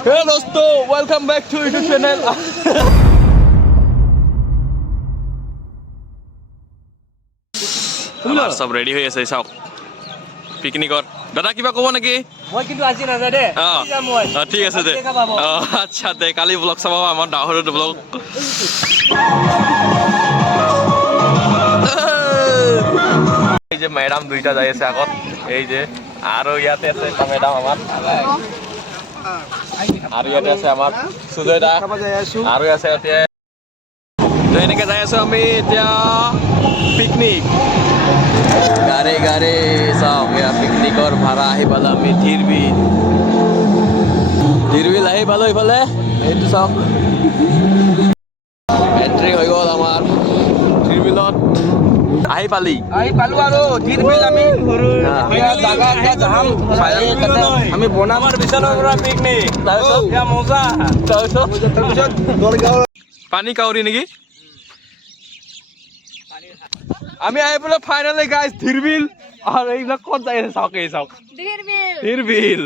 Hey दोस्तों, welcome back to YouTube channel. আমাৰ সব ৰেডি হৈ আছে চাওক পিকনিকৰ দাদা কিবা ক'ব নেকি মই কিন্তু আজি নাযা দে ঠিক আছে দে আচ্ছা দে কালি ব্লগ চাব আমাৰ ডাহৰৰ ব্লগ এই যে ম্যাডাম দুইটা যাই আছে আগত এই যে আৰু ইয়াতে আছে এটা ম্যাডাম আমাৰ আৰু ইয়াতে আছে আমাৰ সুজয় দা আৰু আছে এতিয়া তো এনেকে যাই আছো আমি এতিয়া পিকনিক গাড়ী গাড়ী চাওক এয়া পিকনিকৰ ভাড়া আহি পালো আমি ধীৰবিল আহি পালো ইফালে এইটো চাওক এন্ট্ৰি হৈ গ'ল আমাৰ ধীৰবিলত আহি পালো আৰু ধীৰবিল আমি জাগা এটা যাম আমি বনাম বিচনাৰ পৰা পিকনিক তাৰপিছত মজা তাৰপিছত পানী কাউৰী নেকি আমি আহি পেলাই ফাইনালি গাইজ ধীৰবিল আৰু এইবিলাক ক'ত যাই আছে চাওক এই চাওক ধীৰবিল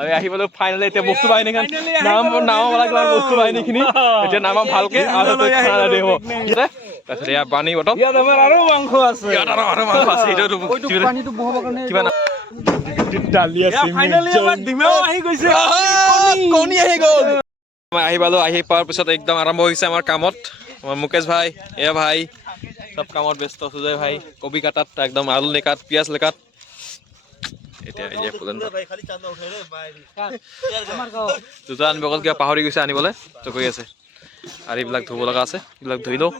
আমি আহি পেলাই ফাইনালি এতিয়া বস্তু বাহিনী খান নাম বস্তু বাহিনীখিনি এতিয়া নামাম ভালকে আৰু খানা দিব তাৰপিছত ইয়াত পানী বটল আৰু মাংস আছে আৰু মাংস আছে এইটো পানীটো বহাবৰ কাৰণে কিবা ডালি আছে ফাইনালি আমাৰ ডিমেও আহি গৈছে কণী আহি গ'ল আহি পালো আহি পোৱাৰ পিছত একদম আৰম্ভ হৈছে আমাৰ কামত আমাৰ মুকেশ ভাই এয়া ভাই সব কামত ব্যস্ত সুজয় ভাই কবি কাটাত একদম আলু লেকাত পিয়াজ লেকাত এতিয়া এই যে ফুলন জোতা আনিব গ'ল কিবা পাহৰি গৈছে আনিবলৈ তো কৈ আছে আৰু এইবিলাক ধুব লগা আছে এইবিলাক ধুই লওঁ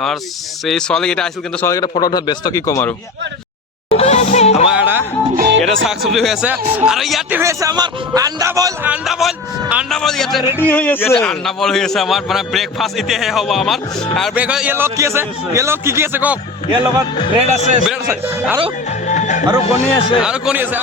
আমাৰ সেই ছোৱালীকেইটা আহিছিল কিন্তু ছোৱালীকেইটা ফটো উঠাত ব্যস্ত কি ক'ম আৰু আমাৰ এটা শাক চব্জি হৈ আছে আৰু ইয়াতে হৈ আছে আমাৰ আন্ডা বইল ইয়াতে ৰেডি হৈ আছে আন্ডা বইল হৈ আছে আমাৰ মানে ব্ৰেকফাষ্ট এতিয়াহে হ'ব আমাৰ আৰু ব্ৰেকফাষ্ট ইয়াৰ লগত কি আছে ইয়াৰ লগত কি আছে কওক ইয়াৰ লগত ব্ৰেড আছে আৰু কণী আছে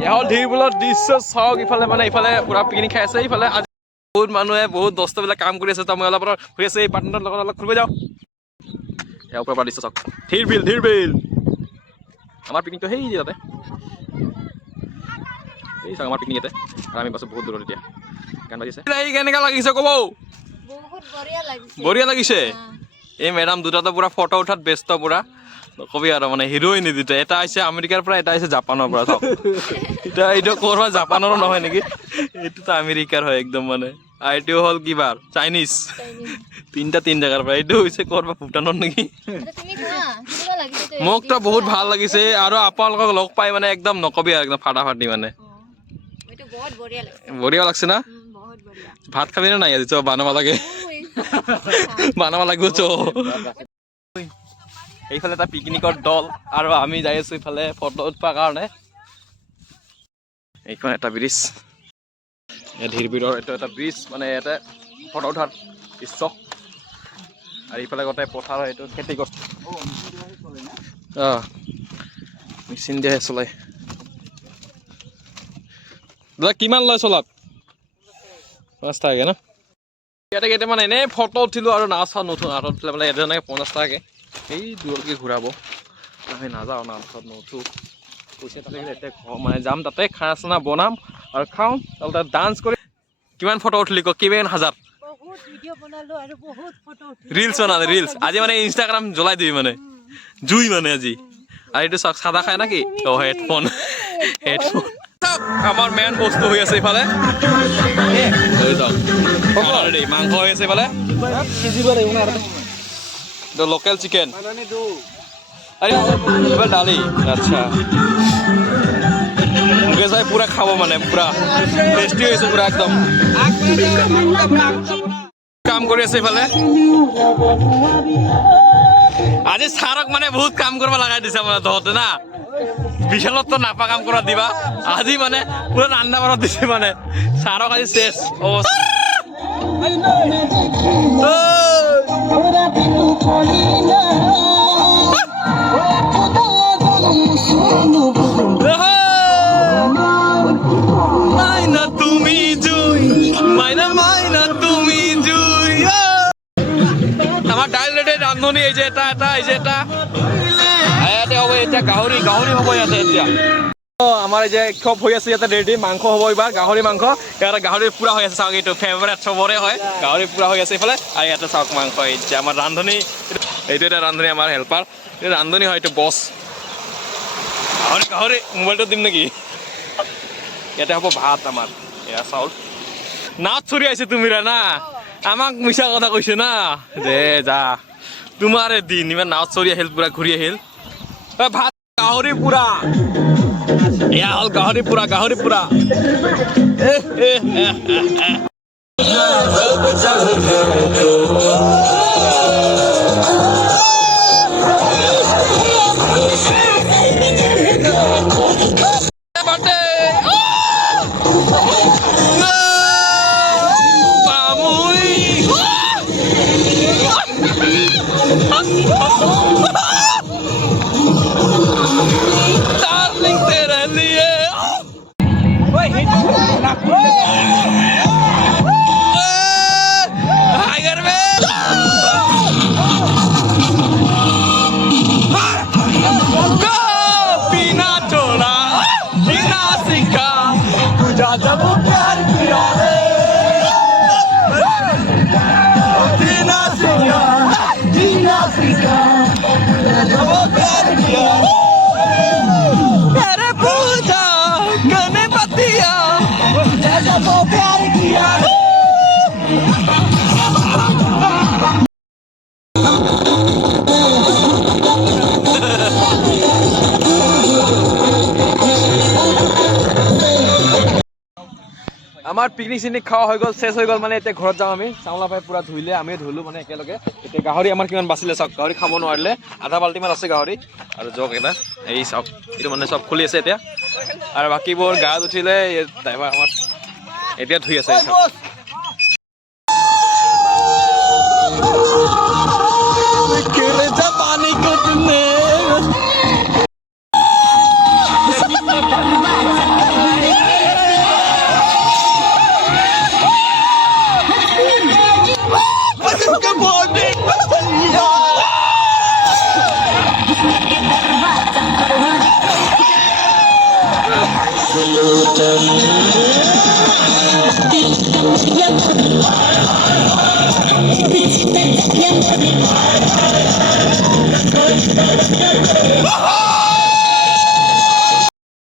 ইয়াৰ ধীৰবিলত দৃশ্য চাওক ইফালে মানে ইফালে পুৰা পিকনিক খাই আছে ইফালে বহুত মানুহে বহুত দস্তবিলাক কাম কৰি আছে তো মই অলপ হৈ আছে এই পাৰ্টনাৰৰ লগত অলপ ফুৰিব যাওঁ ইয়াৰ ওপৰৰ পৰা দৃশ্য চাওক ধীৰবিল আমাৰ পিকনিকটো সেই তাতে এই চাওক আমাৰ পিকনিক ইয়াতে আৰু আমি পাছত বহুত দূৰত এতিয়া গান বাজিছে কেনেকুৱা লাগিছে ক'ব বঢ়িয়া লাগিছে এই মেডাম দুটাতো পুৰা ফটো উঠাত ব্যস্ত পুৰা নকবি আৰু মানে হিৰোইন দুটা এটা আহিছে আমেৰিকাৰ পৰা এটা আহিছে জাপানৰ পৰা চাওক এতিয়া এইটো ক'ৰবাত জাপানৰো নহয় নেকি এইটোতো আমেৰিকাৰ হয় একদম মানে এইটো হ'ল কিবা চাইনিজ তিন জেগাৰ পৰা এইটো হৈছে ক'ৰবাত ভূটানৰ নেকি মোকতো বহুত ভাল লাগিছে আৰু আপোনালোকক লগ পাই মানে একদম নকবি আৰু একদম ফাটাফাটি মানে বঢ়িয়া লাগছে না ভাত খাবি নে নাই আজি চ বানাব লাগিব চ এইফালে এটা পিকনিকৰ দল আৰু আমি যাই আছো ইফালে ফটো উঠোৱাৰ কাৰণে এইখন এটা ব্ৰিজ ধীৰবিলৰ এইটো এটা ব্ৰিজ মানে ইয়াতে ফটো উঠাৰ দৃশ্য আৰু ইফালে গোটেই পথাৰ এইটো খেতি কষ্ট মেচিন দিয়ে চলাই দাদা কিমান লয় চলাত ৫ টাকাকে ন ইয়াতে কেইটামান এনেই ফটো উঠিলোঁ আৰু নাও চাও নুঠো আঁতত উঠিলে মানে ইয়াতে এনেকৈ ৫০ টাকাকৈ এই দূৰলৈকে ঘূৰাব আমি নাযাওঁ নাওত নুঠো পইচা থাকিলে এতিয়া মানে যাম তাতে খানা চানা বনাম আৰু খাওঁ তাতে ডান্স কৰি কিমান ফটো উঠিলি কিমান হাজাৰ ৰিলচ বনালে ৰিলচ আজি মানে ইনষ্টাগ্ৰাম জ্বলাই দিবি মানে জুই মানে আজি আৰু এইটো চাওক চাদা খায় নাকি হেডফোন আমাৰ মেইন বস্তু হৈ আছে ইফালে মাংস হৈ আছে ইফালে লোকেল চিকেন ডালি আচ্ছা মুকেশ ভাই পুৰা খাব মানে পুৰা টেষ্টি হৈছে পুৰা একদম কাম কৰি আছে ইফালে আজি ছাৰক মানে বহুত কাম কৰিব লগাই দিছে মানে তহঁতে না বিশালত তো নাপা কাম কৰা দিবা আজি মানে পুৰা ৰান্ধা বাঢ়ত দিছে মানে ছাৰক আজি শেষ মাইনা তুমি জুই মাইনা তুমি জুই আমাৰ ডাইল ৰেডে ৰান্ধনি এই যে এটা এই যে এটা ইয়াতে হ'ব গাহৰি হ'ব ইয়াতে এতিয়া আমাৰ যে চব হৈ আছে ইয়াতে ৰেডি মাংস হ'ব এইবাৰ গাহৰি মাংস ইয়াতে গাহৰি পুৰা হৈ আছে চাওক এইটো ফেভৰেট চবৰে হয় গাহৰি পুৰা হৈ আছে এইফালে আৰু ইয়াতে চাওক মাংস এতিয়া আমাৰ ৰান্ধনী এইটো এটা ৰান্ধনী আমাৰ হেল্পাৰ এইটো ৰান্ধনী হয় এইটো বছ গাহৰি মোবাইলটো দিম নেকি ইয়াতে হ'ব ভাত আমাৰ এয়া চাউল নাচ চুৰি আহিছে তুমি না আমাক মিছা কথা কৈছে না দে যা তোমাৰ দিন ইমান নাচ চৰি আহিল পুৰা ঘূৰি আহিল ভাত গাহৰি পুৰা এয়া হ'ল গাহৰি পুৰা Darling तेरे लिए टाइगर में पीना छोड़ा पीना सीखा तुझा जब प्यार किया पीना सीखा जीना सीखा जब प्यार किया मेरे पूजा करने पतिया जैसा तो प्यार किया আমাৰ পিকনিক চিকনিক খাওয়া হৈ গ'ল শেষ হৈ গ'ল মানে এতিয়া ঘৰত যাম আমি চাউলা ভাই পুৰা ধুইলে আমি ধুলো মানে একেলগে এতিয়া গাহৰি আমাৰ কিমান বাচিলে চাওক গাহৰি খাব নোৱাৰিলে আধা বাল্টিমান আছে গাহৰি আৰু জগ এটা এই চাওক এইটো মানে চব খুলি আছে এতিয়া আৰু বাকীবোৰ গাত উঠিলে ড্ৰাইভাৰ আমাৰ এতিয়া ধুই আছে পানী কটনে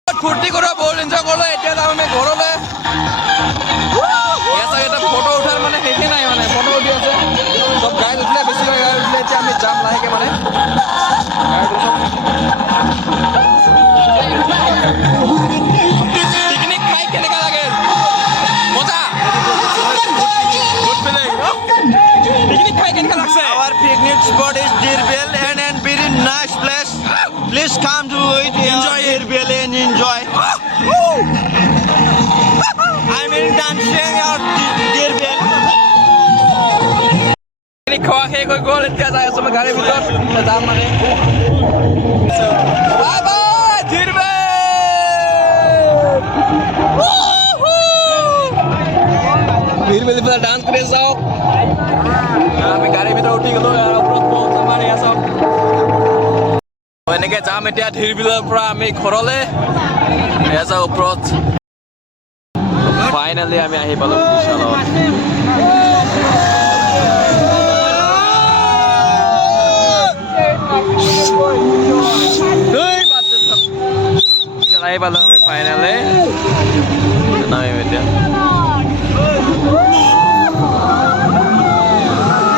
ফূৰ্তি কৰা বহুত এনজয় কৰিলো এতিয়া যাম আমি ঘৰলৈ এটা ফটো উঠাৰ মানে শেষে নাই মানে ফটো উঠি আছে চব গাড়ীত উঠিলে বেছিভাগ গাড়ীত উঠিলে এতিয়া আমি যাম লাহেকে মানে পিকনিক খাই কেনেকা লাগে মজা পিকনিক খাই কেনেকা লাগছে Our picnic spot is Dirbel and very nice place. Please come to it, enjoy Dirbel and enjoy. I'm in dancing at Dirbel. Picnic খোৱা শেষ হৈ গ'ল এতিয়া যাই আছো মই গাড়ীৰ ভিতৰত যাম মানে বাই বাই দিৰবেল দিৰবেল পৰা ডান্স কৰি যাওক আমি গাড়ীৰ ভিতৰত উঠি গ'লো আৰু ওপৰত পৌঁছা মাৰি আছো এনেকে যাম এতিয়া দিৰবেলৰ পৰা আমি ঘৰলৈ এজা ওপৰত ফাইনেলি আমি আহি পালো বিশালত আহি পালো আমি ফাইনেলি